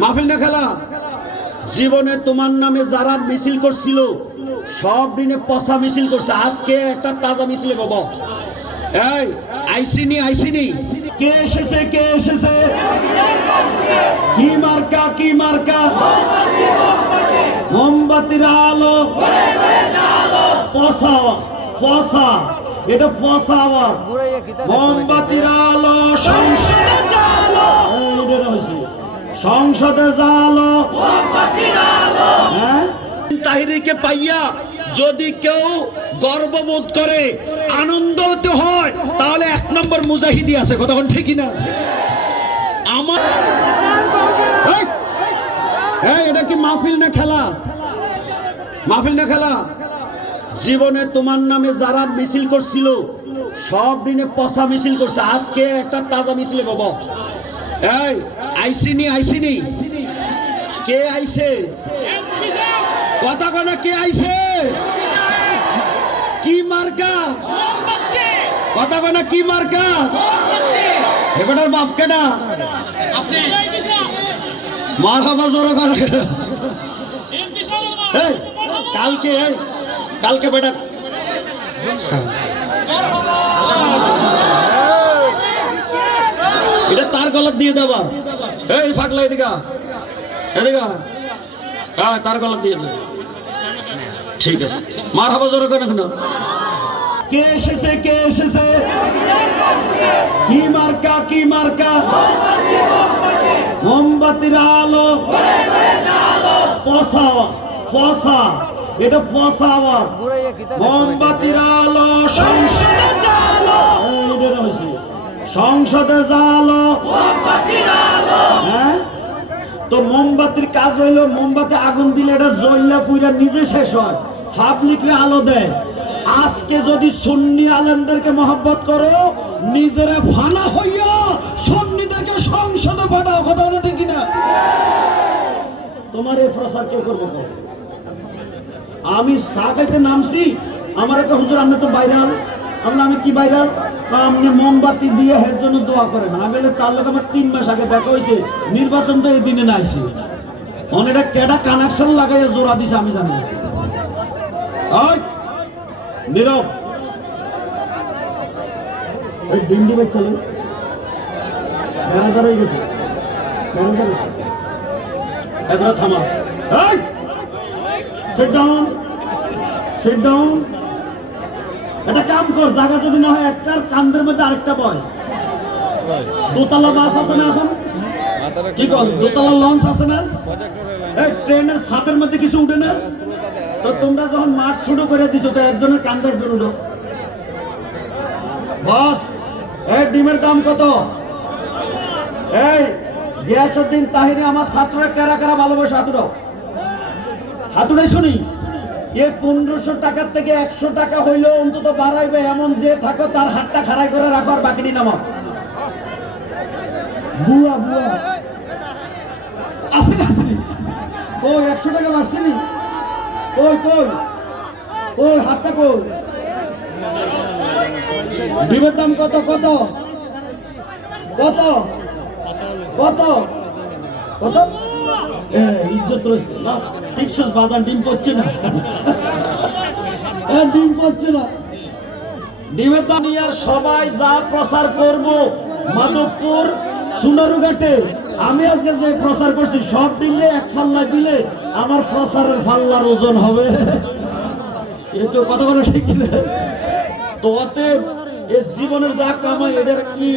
মাহফিল না খেলা। জীবনে তোমার নামে যারা মিছিল করছিল সব দিনে পচা মিছিল করছে, আজকে একটা তাজা মিছিলে বাবা। এই আইসিনি কে এসেছে কে এসেছে, কি মার্কা কি মার্কা, মোমবাতির আলো, পচা পচা, এটা পচা আওয়াজ। মোমবাতির আলো সংসদে জালো, সংসদে জালো, হ্যাঁ। তাহিরকে পাইয়া যদি কেউ গর্ববোধ করে, আনন্দ হতে হয়, তাহলে 1 নম্বর মুজাহিদি আছে। কথা ঠিকই না? আমার এটা কি মাহফিল না খেলা? মাহফিল না খেলা। জীবনে তোমার নামে যারা মিছিল করছিল সব দিনে পচা মিছিল করছে, আজকে একটা তাজা মিছিলে বাবা। এই আইসিনি কে আইছে, কথা কনা কে আইছে, কি মার্কা, কথা কনা কি মার্কা, এবারের বাপ কেনা মার খাবা জোর করে। কালকে বেটা এটা তার গলার দিয়ে দেবা। এই ফাগলা এদিকা এদিকা, হ্যাঁ তার গলার দিয়ে দেবে। ঠিক আছে, মার হাবা জোরে কেন এখন। কে এসেছে কে এসেছে, কি মার্কা কি মার্কা, মোমবাতির আলো, পচা পচা, এটা পচা আওয়াজ। মোমবাতির আলো সংসদে জালো, সংসদে জালো, হ্যাঁ। তো মোমবাতির কাজ হইলো, মোমবাতি আগুন দিলে এটা জ্বললে পুরা নিজে শেষ হয়, পাবলিকরে আলো দেয়। আজকে যদি সুন্নি আলেমদেরকে মহব্বত করো, নিজেরা ফানা হইয়া সুন্নিদেরকে সংসদে পাঠাও। কথা বলে ঠিক না? তোমার এই প্রচার কে করবো? আমি সাকাইতে নামছি, আমার একটা হুজুর আপনি তো ভাইরাল। আমি কি ভাইরাল? আপনি মোমবাতি দিয়ে এর জন্য দোয়া করেন। আমি তার লোক আমার 3 মাস আগে দেখা হয়েছে, নির্বাচন তো এই দিনে নাইছে। এটা কেডা কানেকশন লাগাইয়া জোড়া দিছে আমি জানি না। নীরব ওই ডিন্ডি বাচ্চালে ম্যানেজার হয়ে গেছে, ম্যানেজার একবার থামা। Sit down sit down. এটা কাম কর, জায়গা যদি না হয় একটার কান্দের মধ্যে আরেকটা বয়। দোতলা বাস আছে না এখন, কি কর দোতলা লঞ্চ আছে না, এই ট্রেনের ছাদের মধ্যে কিছু উঠে না। তো তোমরা যখন মাঠ শুরু করে দিছো, তো একজনের কান্দের জন্য উঠো। বস এই ডিমের দাম কত? এই গিয়াসউদ্দিন তাহিরি আমার ছাত্ররা কারা কারা ভালোবাসে হাতুড়াও, হাতুড়াই শুনি। এই 1500 টাকার থেকে 100 টাকা হইলেও অন্তত বাড়াইবে, এমন যে থাকো তার হাতটা খাড়াই করে রাখো আর বাকিটি নামো। বুয়া বুয়া আসেনি আসেনি, ও 100 টাকা বাড়ছেনি, কই কই ওই হাতটা কই? ডিমের দাম কত কত কত কত কত? ইজ্জত রয়েছে না, ঠিক বাজার ডিম পড়ছে না, ডিম পড়ছে না। ডিমের দাম আর সবাই যা প্রচার করবো মাধবপুর সোনারুঘাটে, আমি আজকে যে প্রচার করছি সব দিলে 1 পাল্লা দিলে আমার প্রচারের পাল্লার ওজন হবে। এই তো কথা বলা ঠিক না? তো অতএব এই জীবনের যা কামাই এদের কি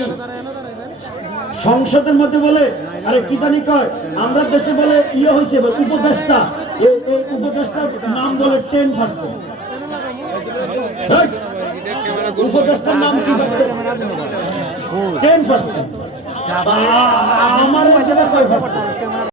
সংসদের মধ্যে বলে, আরে কি জানি কয়, আমরা দেশে বলে ইয়ে হয়েছে উপদেষ্টা, এই উপদেষ্টার নাম বলে 10%। উপদেষ্টার নাম কি? 10%। আমার